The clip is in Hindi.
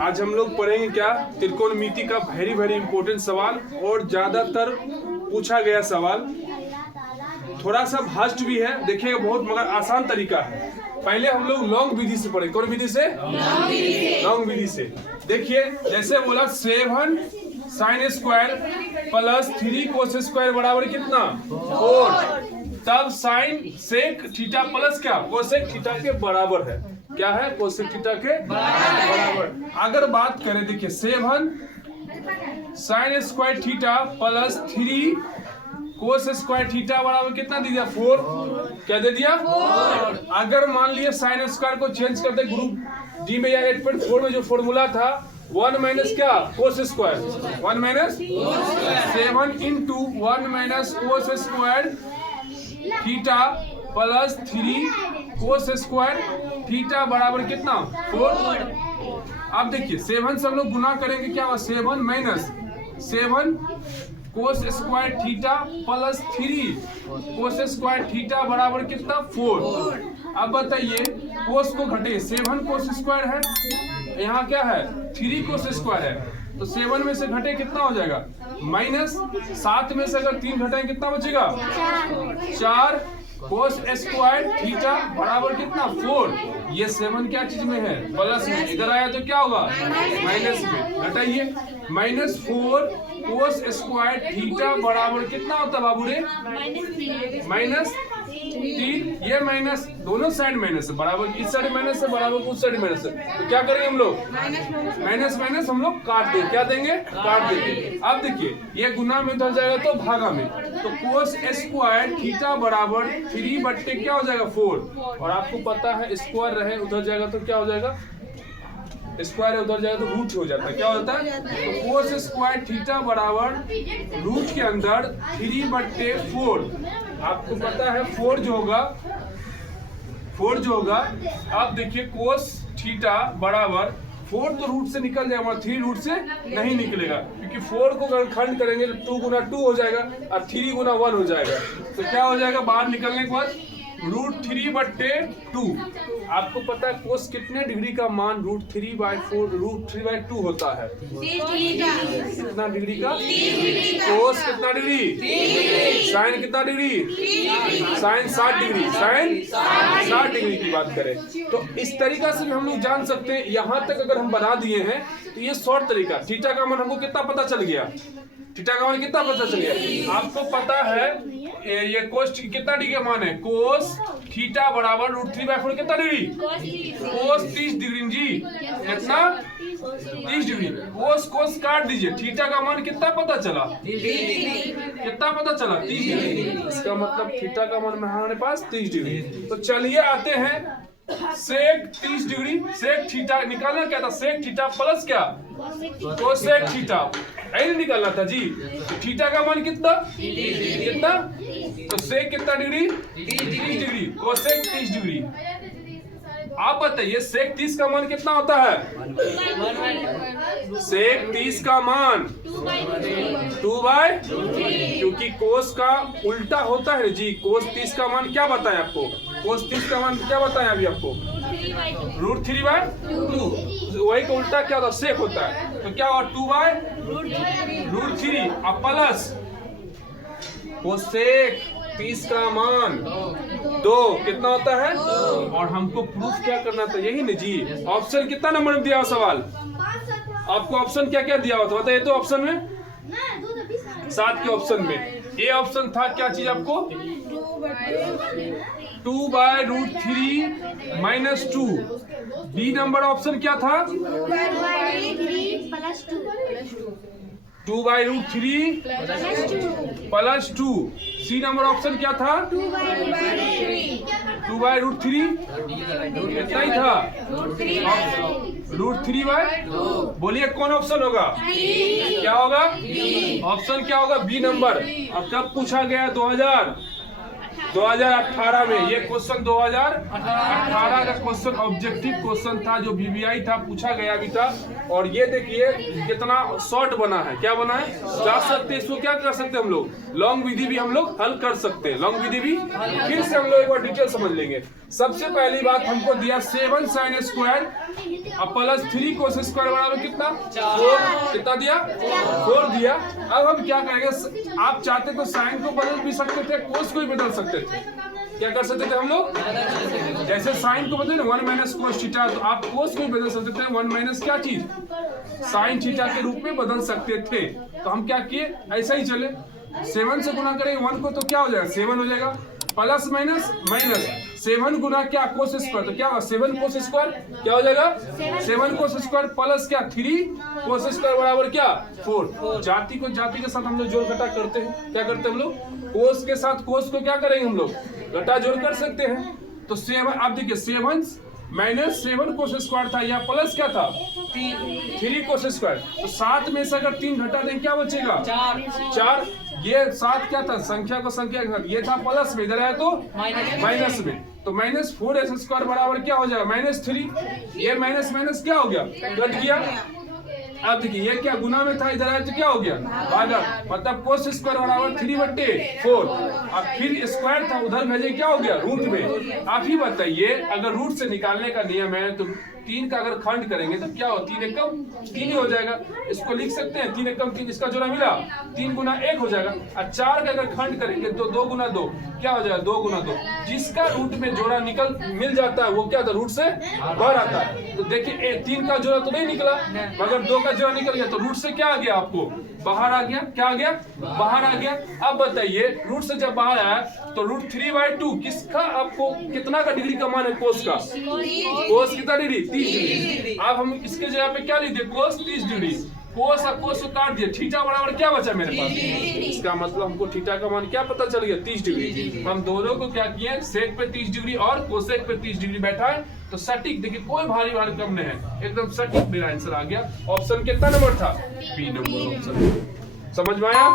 आज हम लोग पढ़ेंगे क्या, त्रिकोणमिति का वेरी इंपॉर्टेंट सवाल और ज्यादातर पूछा गया सवाल। थोड़ा सा भास्ट भी है, देखिएगा बहुत मगर आसान तरीका है। पहले हम लोग लॉन्ग विधि से पढ़ेंगे। कौन विधि से? लॉन्ग विधि से। देखिए जैसे बोला 7 sine square plus 3 cos square बराबर कितना 4। तब साइन सेक थीटा प्लस क्या कोसेक थीटा के बराबर है। क्या है? कोसेक थीटा के बराबर। अगर बात करें देखिए 7 sine square theta plus 3 cos square theta बराबर कितना दे दिया 4। क्या दे दिया 4। अगर मान लिया साइन स्क्वायर को चेंज करते ग्रुप डी में या 8.4 में जो फॉर्मूला था 1 माइनस क्या cos square 1 minus 7 into 1 minus cos square theta plus 3 cos square theta बराबर कितना 4। अब देखिए 7 से हम लोग गुना करेंगे क्या हुआ 7 minus 7 cos square theta plus 3 cos square theta बराबर कितना 4। अब बताइए कोस को घटे 7 कोस स्क्वायर है, यहाँ क्या है 3 कोस स्क्वायर है, तो 7 में से घटे कितना हो जाएगा माइनस 7 में से अगर 3 घटाएं कितना बचेगा 4 कोस स्क्वायर थीटा बराबर कितना 4। ये 7 क्या चीज में है प्लस में, इधर आया तो क्या होगा माइनस में। घटाइए -4 कोस स्क्वायर थीटा बराबर कितना होता है बाबू रे -3। ये माइनस दोनों साइड माइनस है, बराबर इस साइड माइनस है बराबर उस साइड माइनस है, तो क्या करेंगे हम लोग माइनस हम लोग काट देंगे। क्या देंगे काट देंगे। अब देखिए ये गुना में उधर जाएगा तो भागा में, तो कोस स्क्वायर थीटा बराबर 3 बट्टे क्या हो जाएगा 4। और आपको पता है स्क्वायर रहे उधर जाएगा तो क्या हो जाएगा स्क्वायर है उधर जाएगा तो रूट हो जाता है। क्या होता है तो कोस स्क्वायर थीटा बराबर रूट के अंदर 3 बट्टे 4। आपको पता है 4 जो होगा अब देखिए कोस थीटा बराबर 4 तो रूट से निकल जाएगा, 3 रूट से नहीं निकलेगा, क्योंकि 4 को अगर खंड करेंगे तो 2 गुना 2 हो जाएगा और 3 गुना 1 हो जाएगा। तो क्या हो जाएगा बाहर निकलने के बाद √3 बट्टे 2। आपको पता है कोस कितने डिग्री का मान √3/2 होता है। कितना डिग्री का कोस कितना डिग्री साइन कितना degree sine 60 degree sine 60 degree की बात करें तो इस तरीका से भी हम लोग जान सकते हैं। यहाँ तक अगर हम बना दिए हैं तो ये शॉर्ट तरीका। थीटा का मान हमको कितना पता चल गया, थीटा का मान कितना पता चल गया। आपको पता है ये कोस कितना डिग्री का मान है कोस थीटा बराबर √3/4 कितना डिग्री कोस 30 डिग्री जी कितना 30 डिग्री। कोस काट दीजिए, थीटा का मान कितना पता चला कितना पता चला 30 डिग्री। इसका मतलब थीटा का मान हमारे पास 30 डिग्री। तो चलिए आते हैं सेक 30 डिग्री सेक थीटा निकालना क्या था सेक थीटा प्लस क्या कोसेक थीटा ऐसे निकालना था जी। थीटा का मान कितना तो सेक कितना डिग्री 30 डिग्री कोसेक 30 डिग्री। आप बताइए सेक 30 का मान कितना होता है सेक 30 का मान 2/, क्योंकि कोस का उल्टा होता है जी। कोस 30 का मान क्या बताएं आपको कोस 30 का मान क्या बताएं अभी आपको √3/2। वही का उल्टा क्या होता है सेक होता है, तो क्या हुआ 2/√3 और प्लस कोसेक 30 का मान 2 कितना होता है। और हमको प्रूफ क्या करना था यही ना जी। ऑप्शन कितना नंबर में दिया हुआ सवाल आपको ऑप्शन क्या क्या दिया हुआ था बताइए तो ऑप्शन में 7 के ऑप्शन में ए ऑप्शन था क्या चीज आपको 2/√3 - 2। बी नंबर ऑप्शन क्या था 2/√3 + 2। सी नंबर ऑप्शन क्या था 2/√3 कितना ही था √3/2। बोलिए कौन ऑप्शन होगा क्या होगा ऑप्शन क्या होगा बी नंबर। अब कब पूछा गया 2018 में। ये क्वेश्चन 2018 का क्वेश्चन ऑब्जेक्टिव क्वेश्चन था जो बीबीआई था पूछा गया भी था। और ये देखिए कितना शॉर्ट बना है, क्या बना है जा सकते इसको क्या कर सकते हम लोग लॉन्ग विधि भी हम लोग हल कर सकते हैं। लॉन्ग विधि भी फिर से हम लोग एक बार डिटेल समझ लेंगे। सबसे पहली बात हमको दिया 7 sin² अब प्लस 3 कोस स्क्वायर बराबर कितना 4, कितना दिया 4 दिया। अब हम क्या करेंगे, आप चाहते तो साइन को बदल भी सकते थे, कोस को भी बदल सकते थे। क्या कर सकते थे हम लोग, जैसे साइन को बदले 1 माइनस कोस थीटा, तो आप कोस को भी बदल सकते थे 1 माइनस क्या चीज साइन थीटा के रूप में बदल सकते थे। तो हम क्या किए, ऐसा ही चले, 7 से गुना करेंगे 1 को तो क्या हो जाएगा 7 हो जाएगा, प्लस माइनस माइनस 7 गुना क्या कोस स्क्वायर, तो क्या होगा 7 कोस स्क्वायर क्या हो जाएगा 7 कोस स्क्वायर प्लस क्या 3 कोस स्क्वायर बराबर क्या 4। जाति को जाति के साथ हम लोग जोड़ घटा करते हैं, क्या करते हैं हम लोग, कोस के साथ कोस को क्या करेंगे हम लोग घटा जोड़ कर सकते हैं। तो 7 आप देखिए 7 माइनस 7 कोस स्क्वायर था, या प्लस क्या था 3 कोस स्क्वायर, तो 7 में से अगर 3 घटा दें क्या बचेगा 4। ये 7 क्या था, संख्या को संख्या के साथ, ये था प्लस में, इधर आया तो माइनस में, तो माइनस 4s स्क्वायर बराबर क्या हो जाएगा -3। ये माइनस माइनस क्या हो गया कट गया। अब देखिए ये क्या गुना में था, इधर आया तो क्या हो गया भागा, मतलब कोस स्क्वायर बराबर 3/4। अब फिर स्क्वायर था उधर भेजे क्या हो गया रूट में। आप ही बताइए अगर रूट से निकालने का नियम है तो 3 का अगर खंड करेंगे तो क्या हो, 3 एकम 3 ही हो जाएगा। इसको लिख सकते हैं 3 एकम 3, इसका जोड़ा मिला 3 गुना 1 हो जाएगा। और 4 का अगर खंड करेंगे तो 2 गुना 2 क्या हो जाएगा 2 गुना 2। जिसका रूट में जोड़ा मिल जाता है वो क्या था रूट से बाहर आता है। तो देखिए 3 का जोड़ा तो नहीं निकला, मगर 2 का जोड़ा निकल गया, तो रूट से क्या आ गया आपको बाहर आ गया, क्या आ गया बाहर आ गया। अब बताइए रूट से जब बाहर आया तो रूट 3/2 किसका आपको कितना का डिग्री का मान है कोस का, कोस कितना डिग्री 30 डिग्री। अब हम इसके जगह पे क्या लिख दे कोस 30 डिग्री, कोस और कोस को काट दिया, थीटा बराबर क्या बचा मेरे पास, इसका मतलब हमको थीटा का मान क्या पता चल गया 30 डिग्री। हम दोनों को क्या किए सेक पे 30 डिग्री और कोसेक पे 30 डिग्री बैठाए, तो सटीक देखिए कोई भारी भारी कम नहीं है, एकदम सटीक मेरा आंसर आ गया। ऑप्शन कितना नंबर था बी नंबर ऑप्शन, समझ में आया।